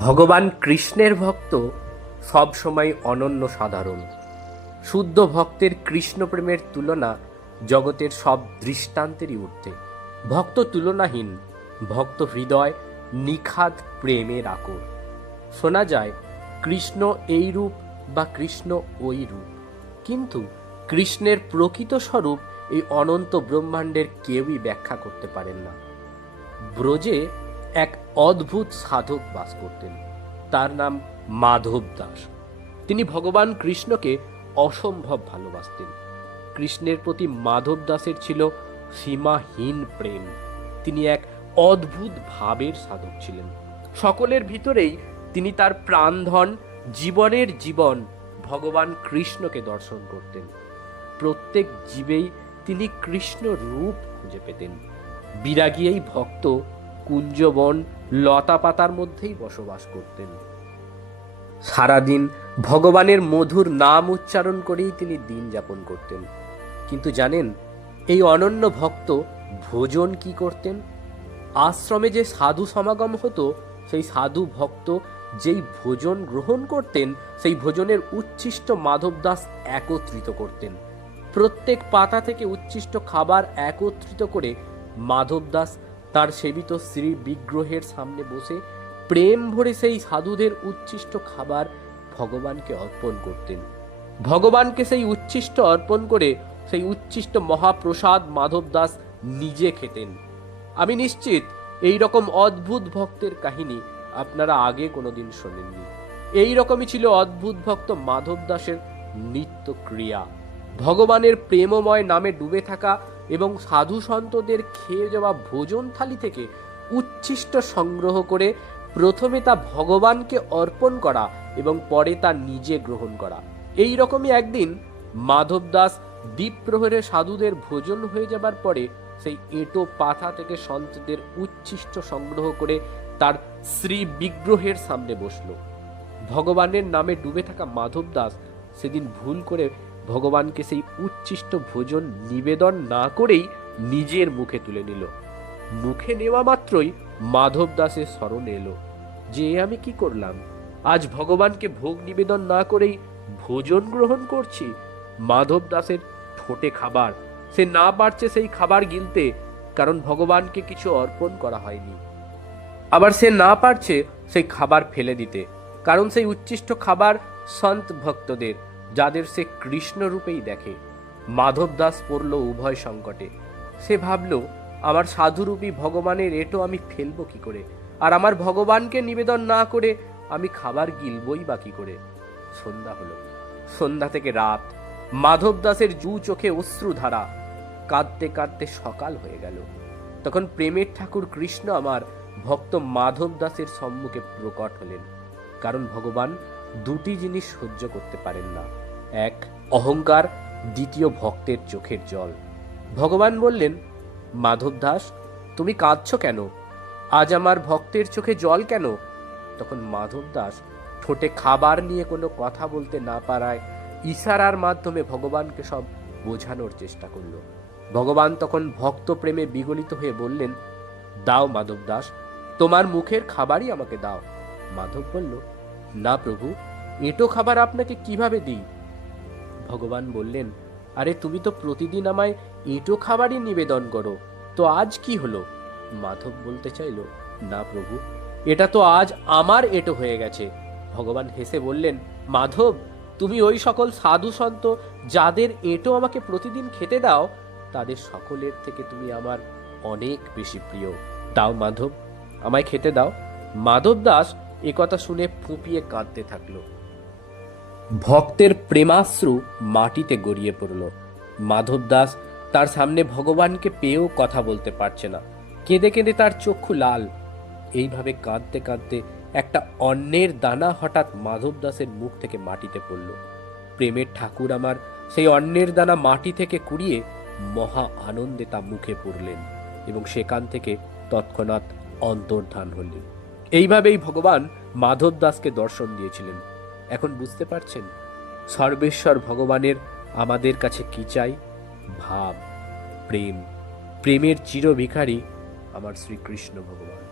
ভগবান কৃষ্ণের ভক্ত সবসময় অনন্য সাধারণ। শুদ্ধ ভক্তের কৃষ্ণ প্রেমের তুলনা জগতের সব দৃষ্টান্তেরই ঊর্ধ্বে। ভক্ত তুলনাহীন, ভক্ত হৃদয় নিখাদ প্রেমের আকর। শোনা যায় কৃষ্ণ এই রূপ বা কৃষ্ণ ওই রূপ, কিন্তু কৃষ্ণের প্রকৃত স্বরূপ এই অনন্ত ব্রহ্মাণ্ডের কেউই ব্যাখ্যা করতে পারেন না। ব্রজে এক অদ্ভুত সাধক বাস করতেন, তার নাম মাধব দাস। তিনি ভগবান কৃষ্ণকে অসম্ভব ভালোবাসতেন। কৃষ্ণের প্রতি মাধব দাসের ছিল সীমাহীন প্রেম। তিনি এক অদ্ভুত ভাবের সাধক ছিলেন। সকলের ভিতরেই তিনি তার প্রাণধন, জীবনের জীবন ভগবান কৃষ্ণকে দর্শন করতেন। প্রত্যেক জীবেই তিনি কৃষ্ণ রূপ খুঁজে পেতেন। বিরাগী এই ভক্ত কুঞ্জবন লতা পাতার মধ্যেই বসবাস করতেন। সারাদিন ভগবানের মধুর নাম উচ্চারণ করেই তিনি দিন যাপন করতেন। কিন্তু জানেন এই অনন্য ভক্ত ভোজন কি করতেন? আশ্রমে যে সাধু সমাগম হতো, সেই সাধু ভক্ত যেই ভোজন গ্রহণ করতেন, সেই ভোজনের উচ্ছিষ্ট মাধব দাস একত্রিত করতেন। প্রত্যেক পাতা থেকে উচ্ছিষ্ট খাবার একত্রিত করে মাধব দাস তার সেবিত শ্রী বিগ্রহের সামনে বসে প্রেম ভরে সেই সাধুদের উচ্ছিষ্ট খাবার ভগবানকে অর্পণ করতেন। ভগবানকে সেই উচ্ছিষ্ট অর্পণ করে সেই উচ্ছিষ্ট মহাপ্রসাদ মাধব দাস নিজে খেতেন। আমি নিশ্চিত এই রকম অদ্ভুত ভক্তের কাহিনী আপনারা আগে কোনোদিন শোনেননি। এই রকমই ছিল অদ্ভুত ভক্ত মাধব দাসের নিত্য ক্রিয়া। ভগবানের প্রেমময় নামে ডুবে থাকা এবং সাধু সন্তদের খেয়ে যাওয়া ভোজন থালি থেকে উচ্ছিষ্ট সংগ্রহ করে প্রথমে তা ভগবানকে অর্পণ করা এবং পরে তা নিজে গ্রহণ করা। এই রকমই একদিন মাধব দাস দ্বীপ প্রহরে সাধুদের ভোজন হয়ে যাবার পরে সেই এঁটো পাতা থেকে সন্তদের উচ্ছিষ্ট সংগ্রহ করে তার শ্রী বিগ্রহের সামনে বসল। ভগবানের নামে ডুবে থাকা মাধব দাস সেদিন ভুল করে ভগবানকে সেই উচ্ছিষ্ট ভোজন নিবেদন না করেই নিজের মুখে তুলে নিল। মুখে নেওয়া মাত্রই মাধব দাসের স্মরণে এলো যে আমি কি করলাম, আজ ভগবানকে ভোগ নিবেদন না করেই ভোজন গ্রহণ করছি। মাধব দাসের ঠোঁটে খাবার, সে না পারছে সেই খাবার গিলতে, কারণ ভগবানকে কিছু অর্পণ করা হয়নি। আবার সে না পারছে সেই খাবার ফেলে দিতে, কারণ সেই উচ্ছিষ্ট খাবার সন্ত ভক্তদের, যাদের সে কৃষ্ণ রূপেই দেখে। মাধব দাস পড়ল উভয় সংকটে। সে ভাবল, আমার সাধুরূপী ভগবানের এটো আমি ফেলবো কি করে, আর আমার ভগবানকে নিবেদন না করে আমি খাবার গিলবই বা কি করে। সন্ধ্যা হলো। সন্ধ্যা থেকে রাত। মাধব দাসের জু চোখে অশ্রুধারা। কাঁদতে কাঁদতে সকাল হয়ে গেল। তখন প্রেমের ঠাকুর কৃষ্ণ আমার ভক্ত মাধব দাসের সম্মুখে প্রকট হলেন। কারণ ভগবান দুটি জিনিস সহ্য করতে পারেন না, এক অহংকার, দ্বিতীয় ভক্তের চোখের জল। ভগবান বললেন, মাধব দাস তুমি কাঁদছো কেন? আজ আমার ভক্তের চোখে জল কেন? তখন মাধব দাস ঠোঁটে খাবার নিয়ে কোনো কথা বলতে না পারায় ইশারার মাধ্যমে ভগবানকে সব বোঝানোর চেষ্টা করল। ভগবান তখন ভক্ত প্রেমে বিগলিত হয়ে বললেন, দাও মাধব দাস, তোমার মুখের খাবারই আমাকে দাও। মাধব বলল, না প্রভু, এঁটো খাবার আপনাকে কিভাবে দিই? ভগবান বললেন, আরে তুমি তো প্রতিদিন আমায় এঁটো খাবারই নিবেদন করো, তো আজ কি হলো? মাধব বলতে চাইল, না প্রভু, এটা তো আজ আমার এঁটো হয়ে গেছে। ভগবান হেসে বললেন, মাধব, তুমি ওই সকল সাধু সন্ত যাদের এঁটো আমাকে প্রতিদিন খেতে দাও, তাদের সকলের থেকে তুমি আমার অনেক বেশি প্রিয়। দাও মাধব, আমায় খেতে দাও। মাধব দাস একথা শুনে ফুঁপিয়ে কাঁদতে থাকলো। ভক্তের প্রেমাশ্রু মাটিতে গড়িয়ে পড়ল। মাধব দাস তার সামনে ভগবানকে পেয়েও কথা বলতে পারছে না। কেঁদে কেঁদে তার চক্ষু লাল। এইভাবে কাঁদতে কাঁদতে একটা অন্নের দানা হঠাৎ মাধব দাসের মুখ থেকে মাটিতে পড়ল। প্রেমের ঠাকুর আমার সেই অন্নের দানা মাটি থেকে কুড়িয়ে মহা আনন্দে তা মুখে পুরলেন এবং সেখান থেকে তৎক্ষণাৎ অন্তর্ধান হলেন। এইভাবেই ভগবান মাধব দাসকে দর্শন দিয়েছিলেন। এখন বুঝতে পারছেন সর্বেশ্বর ভগবানের আমাদের কাছে কি চাই? ভাব, প্রেম। প্রেমের চির ভিখারি আমার শ্রীকৃষ্ণ ভগবান।